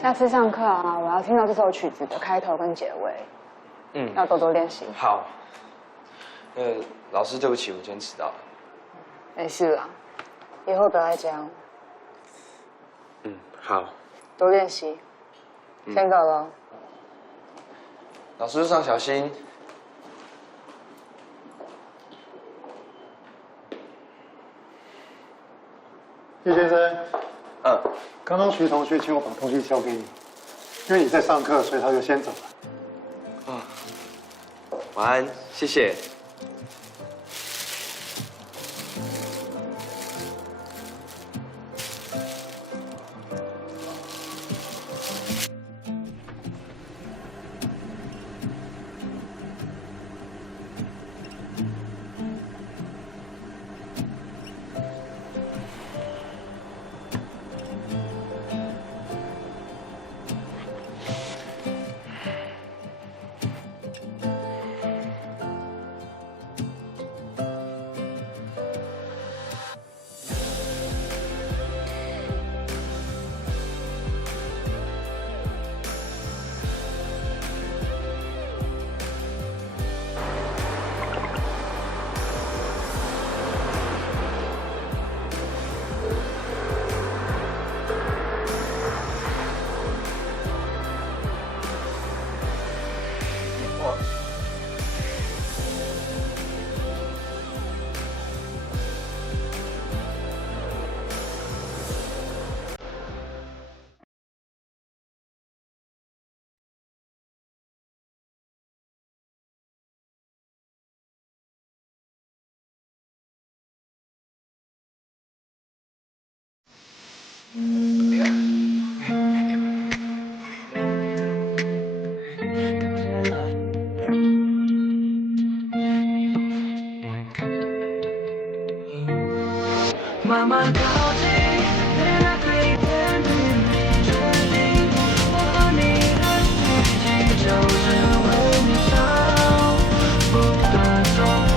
下次上课啊，我要听到这首曲子的开头跟结尾。要多多练习。好。老师，对不起，我今天迟到了。没事啦，以后不要再这样。好。多练习。先走了。老师路上小心。叶先生，刚刚徐同学请我把东西交给你，因为你在上课，所以他就先走了。晚安，谢谢。慢慢靠近，对那对天地决定，我你的奇迹就是为你唱，不断重复。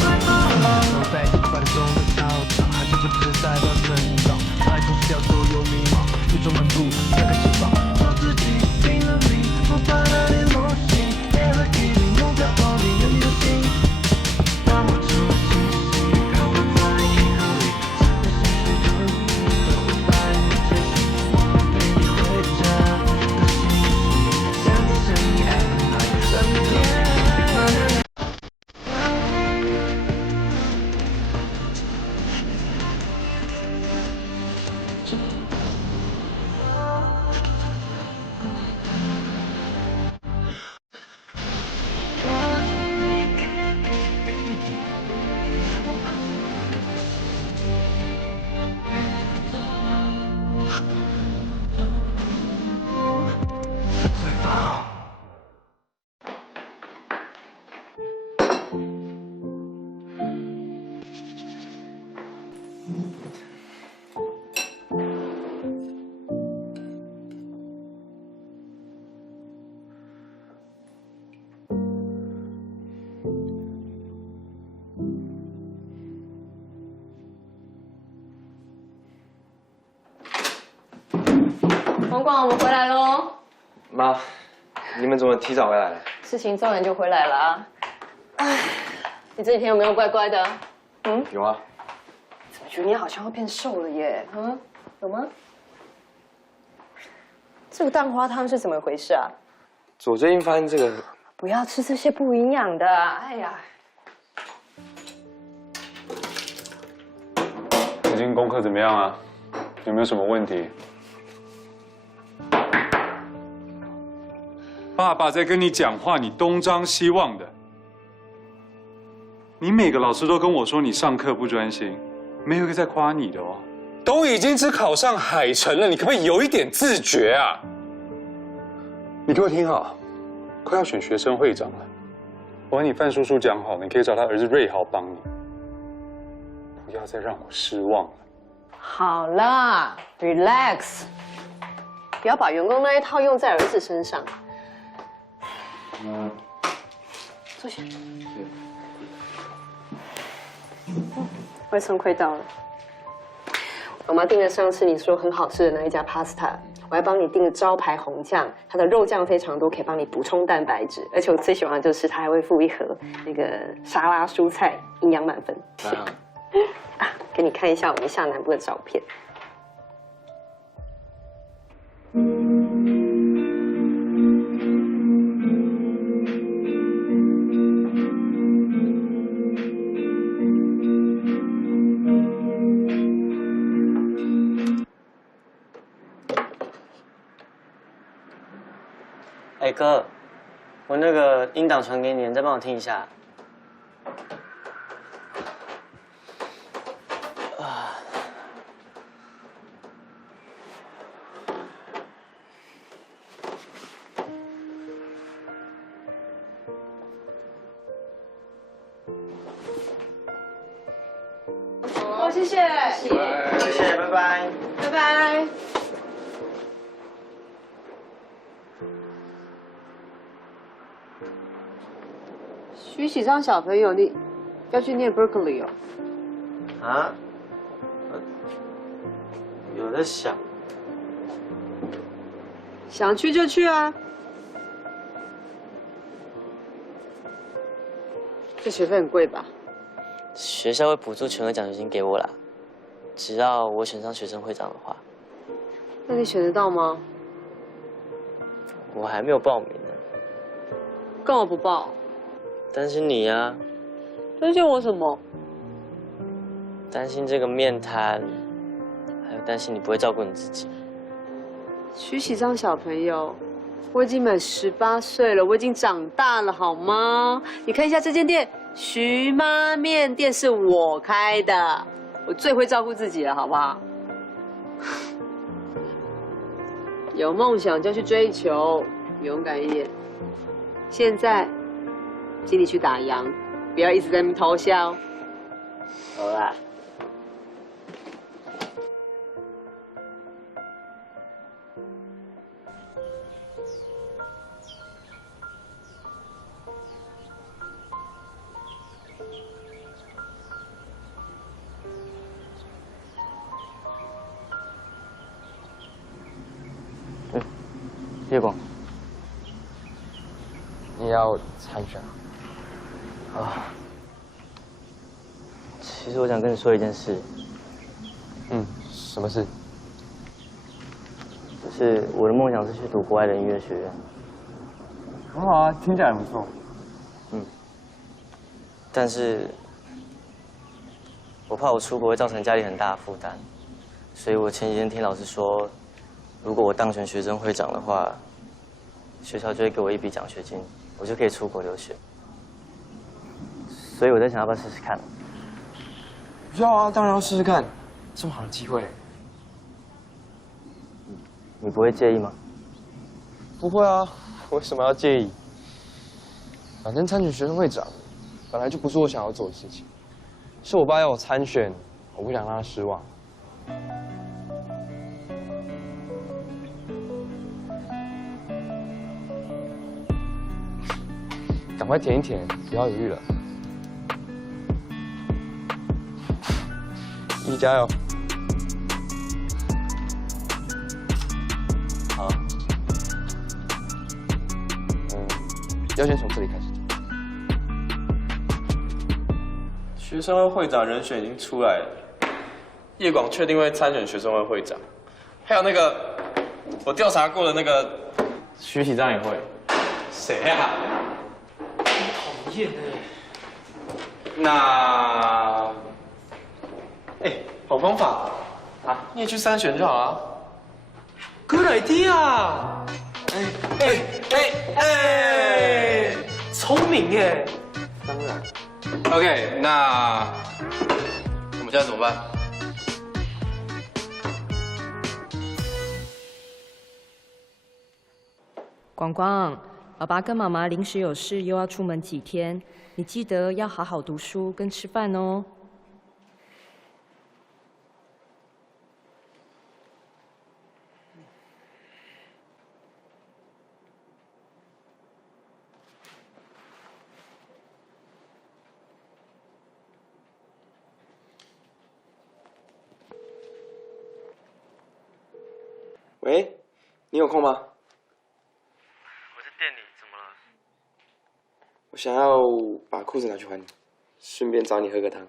走在奇怪的中的操场，还是不自在的成长，爱总是要所有迷茫，最终能不展开翅膀，做自己，拼了命，不怕那点梦醒，别和距离目标绑定有你的心。当我出信息，让我在银行里，真的是可以，会带你追寻我陪你回家的信息，像你声音 every night，让你天。黄广，我们回来喽。妈，你们怎么提早回来了？事情做完就回来了啊。哎，你这几天有没有怪怪的？有啊。怎么觉得你好像会变瘦了耶？有吗？这个蛋花汤是怎么回事啊？我最近发现这个，不要吃这些不营养的。哎呀，最近功课怎么样啊？有没有什么问题？爸爸在跟你讲话，你东张西望的。你每个老师都跟我说你上课不专心，没有一个在夸你的哦。都已经只考上海城了，你可不可以有一点自觉啊？你给我听好，快要选学生会长了，我跟你范叔叔讲好了，你可以找他儿子瑞豪帮你，不要再让我失望了。好啦 ，relax， 不要把员工那一套用在儿子身上。坐下。外送快到了，我妈订了上次你说很好吃的那一家 pasta，我还帮你订了招牌红酱，它的肉酱非常多，可以帮你补充蛋白质。而且我最喜欢的就是它还会附一盒那个沙拉蔬菜，营养满分。啊，给你看一下我们下南部的照片。哎哥，我那个音档传给你，你再帮我听一下。哦，谢谢，谢谢，拜拜。拜拜。徐启章小朋友，你要去念 Berkeley 哦？啊？有在想，想去就去啊。这学费很贵吧？学校会补助全额奖学金给我啦，只要我选上学生会长的话。那你选得到吗？我还没有报名呢。干嘛不报？担心你呀，担心我什么？担心这个面瘫，还有担心你不会照顾你自己。徐启章小朋友，我已经满18岁了，我已经长大了，好吗？你看一下这间店，徐妈面店是我开的，我最会照顾自己了，好不好？有梦想就去追求，勇敢一点。现在，请你去打烊，不要一直在那边偷笑。好啦。叶广，你要参选啊，其实我想跟你说一件事，什么事？就是我的梦想是去读国外的音乐学院。很好啊，听起来不错。但是我怕我出国会造成家里很大的负担，所以我前几天听老师说，如果我当选学生会长的话，学校就会给我一笔奖学金，我就可以出国留学。所以我在想，要不要试试看？要啊，当然要试试看，这么好的机会。你不会介意吗？不会啊，为什么要介意？反正参选学生会长，本来就不是我想要做的事情，是我爸要我参选，我不想让他失望。赶快填一填，不要犹豫了。一加油！好。要先从这里开始。学生会会长人选已经出来了，叶广确定会参选学生会会长，还有那个我调查过的那个徐启章也会。谁呀？讨厌哎。那，好方法啊！你也去参选就好了。Good idea！ 聪明耶！当然。OK， 那我们现在怎么办？广广，爸爸跟妈妈临时有事，又要出门几天，你记得要好好读书跟吃饭哦。喂，你有空吗？我在店里，怎么了？我想要把裤子拿去还你，顺便找你喝个汤。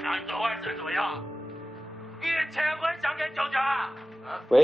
200万是左右，你的钱会交给舅舅啊？喂，